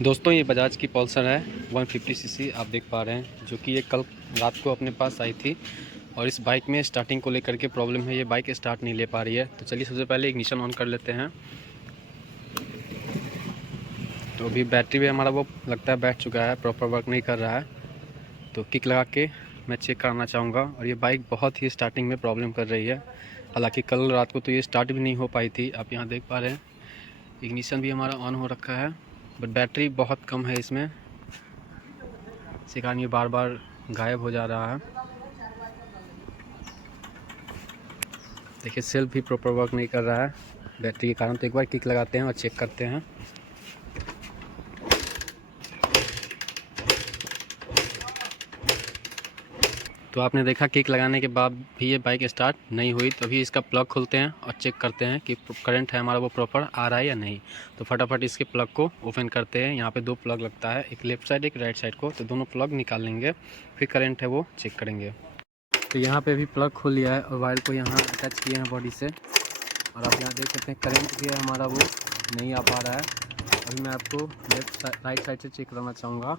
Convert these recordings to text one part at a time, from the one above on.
दोस्तों ये बजाज की पल्सर है 150 सीसी आप देख पा रहे हैं, जो कि ये कल रात को अपने पास आई थी और इस बाइक में स्टार्टिंग को लेकर के प्रॉब्लम है। ये बाइक स्टार्ट नहीं ले पा रही है। तो चलिए सबसे पहले इग्निशन ऑन कर लेते हैं। तो अभी बैटरी भी हमारा वो लगता है बैठ चुका है, प्रॉपर वर्क नहीं कर रहा है। तो किक लगा के मैं चेक कराना चाहूँगा। और ये बाइक बहुत ही स्टार्टिंग में प्रॉब्लम कर रही है। हालाँकि कल रात को तो ये स्टार्ट भी नहीं हो पाई थी। आप यहाँ देख पा रहे हैं इग्निशन भी हमारा ऑन हो रखा है, बट बैटरी बहुत कम है इसमें, इसी कारण ये बार बार गायब हो जा रहा है। देखिए सेल्फ भी प्रॉपर वर्क नहीं कर रहा है बैटरी के कारण। तो एक बार किक लगाते हैं और चेक करते हैं। तो आपने देखा किक लगाने के बाद भी ये बाइक स्टार्ट नहीं हुई। तो अभी इसका प्लग खोलते हैं और चेक करते हैं कि करंट है हमारा वो प्रॉपर आ रहा है या नहीं। तो फटाफट इसके प्लग को ओपन करते हैं। यहाँ पे दो प्लग लगता है, एक लेफ़्ट साइड एक राइट साइड को। तो दोनों प्लग निकाल लेंगे, फिर करंट है वो चेक करेंगे। तो यहाँ पे भी प्लग खोल लिया है और वायर को यहाँ अटैच किए हैं बॉडी से। और आप यहाँ देख सकते हैं करंट भी है हमारा वो नहीं आ पा रहा है। अभी मैं आपको राइट साइड से चेक करना चाहूँगा।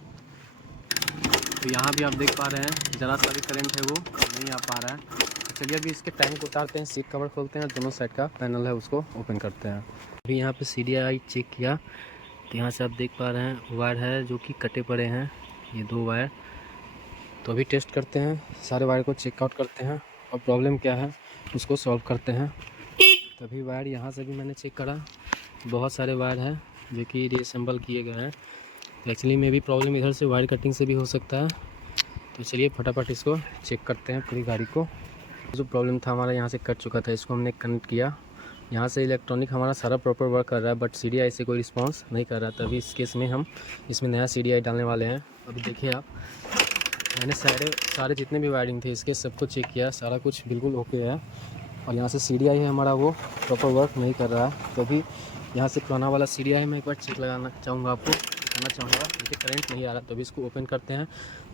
तो यहाँ भी आप देख पा रहे हैं ज़रा सा भी करंट है वो नहीं आ पा रहा है। तो चलिए अभी इसके टैंक उतारते हैं, सीट कवर खोलते हैं, दोनों साइड का पैनल है उसको ओपन करते हैं। अभी यहाँ पे CDI चेक किया तो यहाँ से आप देख पा रहे हैं वायर है जो कि कटे पड़े हैं, ये दो वायर। तो अभी टेस्ट करते हैं, सारे वायर को चेकआउट करते हैं और प्रॉब्लम क्या है उसको सॉल्व करते हैं। तभी वायर यहाँ से भी मैंने चेक करा, बहुत सारे वायर हैं जो कि रीअसेंबल किए गए हैं। एक्चुअली में भी प्रॉब्लम इधर से वायर कटिंग से भी हो सकता है। तो चलिए फटाफट इसको चेक करते हैं पूरी गाड़ी को। जो प्रॉब्लम था हमारा यहाँ से कट चुका था, इसको हमने कनेक्ट किया। यहाँ से इलेक्ट्रॉनिक हमारा सारा प्रॉपर वर्क कर रहा है, बट CDI से कोई रिस्पांस नहीं कर रहा था। अभी इस केस में हम इसमें नया CDI डालने वाले हैं। अभी देखिए आप, मैंने सारे जितने भी वायरिंग थे इसके सबको चेक किया, सारा कुछ बिल्कुल ओके है। और यहाँ से CDI है हमारा वो प्रॉपर वर्क नहीं कर रहा है। तो अभी यहाँ से पुराना वाला CDI मैं एक बार चेक लगाना चाहूँगा, आपको दिखाना चाहूँगा। देखिए करंट नहीं आ रहा, तो अभी इसको ओपन करते हैं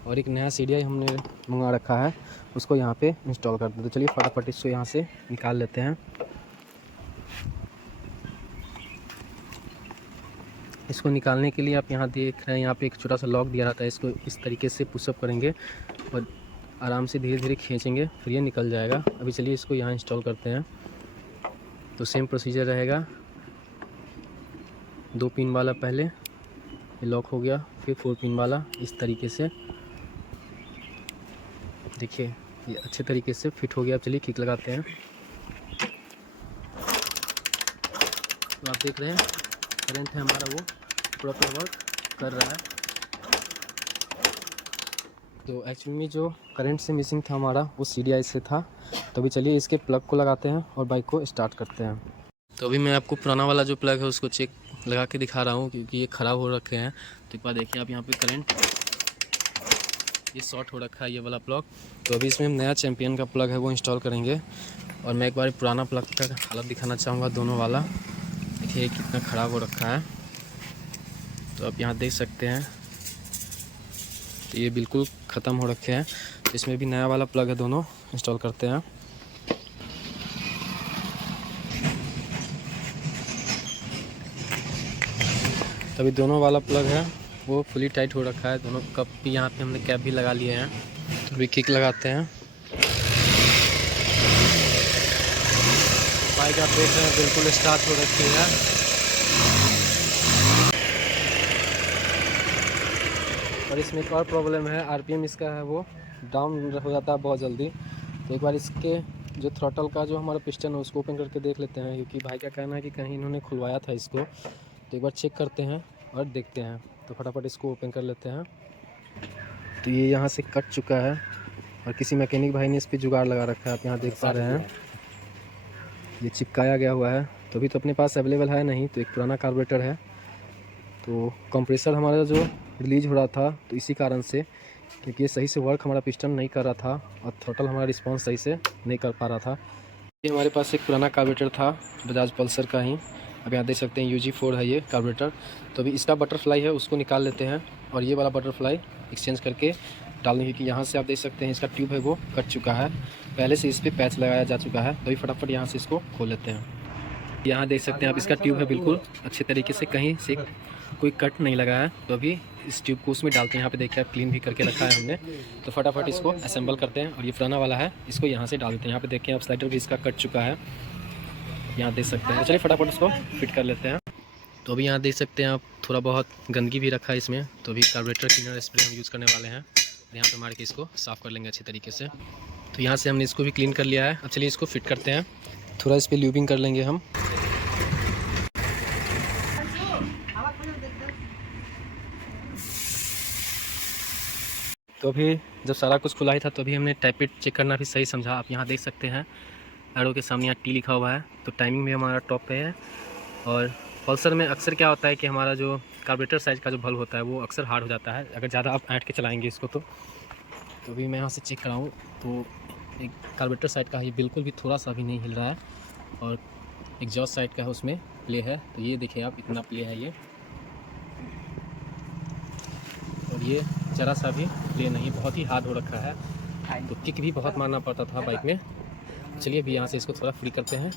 और एक नया CDI हमने मंगा रखा है उसको यहाँ पे इंस्टॉल कर देते। तो चलिए फटाफट इसको यहाँ से निकाल लेते हैं। इसको निकालने के लिए आप यहाँ देख रहे हैं यहाँ पे एक छोटा सा लॉक दिया रहता है। इसको इस तरीके से पुशअप करेंगे और आराम से धीरे धीरे खींचेंगे, फिर ये निकल जाएगा। अभी चलिए इसको यहाँ इंस्टॉल करते हैं। तो सेम प्रोसीजर रहेगा, 2 पिन वाला पहले ये लॉक हो गया, फिर 4 पिन वाला इस तरीके से। देखिए ये अच्छे तरीके से फिट हो गया। अब चलिए किक लगाते हैं। तो आप देख रहे हैं करंट है हमारा वो प्रॉपर वर्क कर रहा है। तो एक्चुअली में जो करंट से मिसिंग था हमारा वो CDI से था। तो अभी चलिए इसके प्लग को लगाते हैं और बाइक को स्टार्ट करते हैं। तो अभी मैं आपको पुराना वाला जो प्लग है उसको चेक लगा के दिखा रहा हूँ, क्योंकि ये ख़राब हो रखे हैं। तो एक बार देखिए आप यहाँ पे करंट ये शॉर्ट हो रखा है ये वाला प्लग। तो अभी इसमें हम नया चैम्पियन का प्लग है वो इंस्टॉल करेंगे। और मैं एक बार पुराना प्लग का हालत दिखाना चाहूँगा, दोनों वाला। देखिए कितना ख़राब हो रखा है। तो आप यहाँ देख सकते हैं तो ये बिल्कुल ख़त्म हो रखे हैं। तो इसमें भी नया वाला प्लग है, दोनों इंस्टॉल करते हैं। तभी दोनों वाला प्लग है वो फुली टाइट हो रखा है। दोनों कप भी यहाँ पे हमने कैप भी लगा लिए हैं। तो अभी किक लगाते हैं। बाइक आप देख रहे हैं बिल्कुल स्टार्ट हो रखी है। और इसमें एक और प्रॉब्लम है, RPM इसका है वो डाउन हो जाता है बहुत जल्दी। तो एक बार इसके जो थ्रॉटल का जो हमारा पिस्टन है उसको ओपन करके देख लेते हैं, क्योंकि भाई का कहना है कि कहीं इन्होंने खुलवाया था इसको। तो एक बार चेक करते हैं और देखते हैं। तो फटाफट इसको ओपन कर लेते हैं। तो ये यहाँ से कट चुका है और किसी मैकेनिक भाई ने इस पर जुगाड़ लगा रखा है। आप यहाँ देख पा रहे हैं ये चिपकाया गया हुआ है। तो अभी तो अपने पास अवेलेबल है नहीं, तो एक पुराना कार्बोरेटर है। तो कंप्रेसर हमारा जो रिलीज हो रहा था तो इसी कारण से, क्योंकि ये सही से वर्क हमारा पिस्टन नहीं कर रहा था और थ्रॉटल हमारा रिस्पांस सही से नहीं कर पा रहा था। ये हमारे पास एक पुराना कार्बोरेटर था बजाज पल्सर का ही। अब यहाँ देख सकते हैं UG4 है ये कार्बोरेटर। तो अभी इसका बटरफ्लाई है उसको निकाल लेते हैं और ये वाला बटरफ्लाई एक्सचेंज करके डालने, क्योंकि यहाँ से आप देख सकते हैं इसका ट्यूब है वो कट चुका है, पहले से इस पर पैच लगाया जा चुका है। तो अभी फटाफट यहाँ से इसको खोल लेते हैं। यहाँ देख सकते हैं आप इसका ट्यूब है बिल्कुल अच्छे तरीके से, कहीं से कोई कट नहीं लगा है। तो अभी इस ट्यूब को उसमें डालते हैं। यहाँ पे देखिए आप क्लीन भी करके रखा है हमने। तो फटाफट इसको असेंबल करते हैं। और ये पुराना वाला है, इसको यहाँ से डाल देते हैं। यहाँ पे देखिए आप स्लाइडर भी इसका कट चुका है, यहाँ देख सकते हैं। तो चलिए फटाफट इसको फिट कर लेते हैं। तो अभी यहाँ देख सकते हैं आप थोड़ा बहुत गंदगी भी रखा है इसमें। तो अभी कार्बोरेटर क्लीनर स्प्रे हम यूज़ करने वाले हैं। यहाँ पे मार के इसको साफ़ कर लेंगे अच्छे तरीके से। तो यहाँ से हमने इसको भी क्लीन कर लिया है। अब चलिए इसको फिट करते हैं। थोड़ा इस पर ल्यूबिंग कर लेंगे हम। तो अभी जब सारा कुछ खुला ही था तो अभी हमने टाइपिट चेक करना भी सही समझा। आप यहाँ देख सकते हैं एरो के सामने यहाँ टी लिखा हुआ है। तो टाइमिंग भी हमारा टॉप पे है। और पल्सर में अक्सर क्या होता है कि हमारा जो कार्बोरेटर साइज़ का जो बल्ब होता है वो अक्सर हार्ड हो जाता है अगर ज़्यादा आप ऐंठ के चलाएंगे इसको। तो अभी मैं यहाँ से चेक कराऊँ तो एक कार्बोरेटर साइड का ये बिल्कुल भी थोड़ा सा भी नहीं हिल रहा है। और एग्जॉस्ट साइड का है उसमें प्ले है। तो ये देखिए आप इतना प्ले है ये, और ये ज़रा सा भी प्ले नहीं, बहुत ही हार्ड हो रखा है। तो किक भी बहुत मारना पड़ता था बाइक में। चलिए अभी यहाँ से इसको थोड़ा फ्री करते हैं।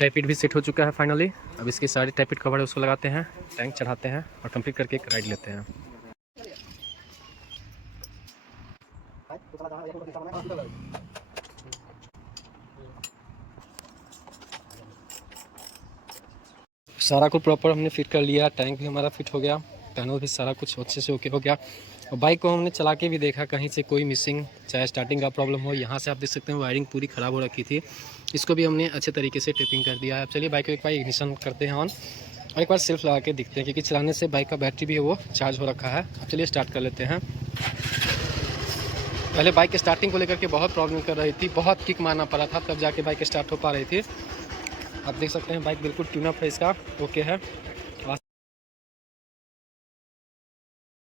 टाइपिट भी सेट हो चुका है फाइनली। अब इसके सारे टाइपिट कवर है उसको लगाते हैं, टैंक चढ़ाते हैं और कंप्लीट करके एक राइड लेते हैं। सारा को प्रॉपर हमने फिट कर लिया। टैंक भी हमारा फिट हो गया, पैनल भी सारा कुछ अच्छे से ओके हो गया। और बाइक को हमने चला के भी देखा, कहीं से कोई मिसिंग चाहे स्टार्टिंग का प्रॉब्लम हो। यहाँ से आप देख सकते हैं वायरिंग पूरी ख़राब हो रखी थी, इसको भी हमने अच्छे तरीके से टेपिंग कर दिया है। अब चलिए बाइक को एक बार इग्निशन करते हैं ऑन, और एक बार सेल्फ लगा के दिखते हैं, क्योंकि चलाने से बाइक का बैटरी भी है वो चार्ज हो रखा है। अब चलिए स्टार्ट कर लेते हैं। पहले बाइक स्टार्टिंग को लेकर के बहुत प्रॉब्लम कर रही थी, बहुत किक मारना पड़ा था तब जाके बाइक स्टार्ट हो पा रही थी। आप देख सकते हैं बाइक बिल्कुल ट्यूनअप है इसका, ओके है।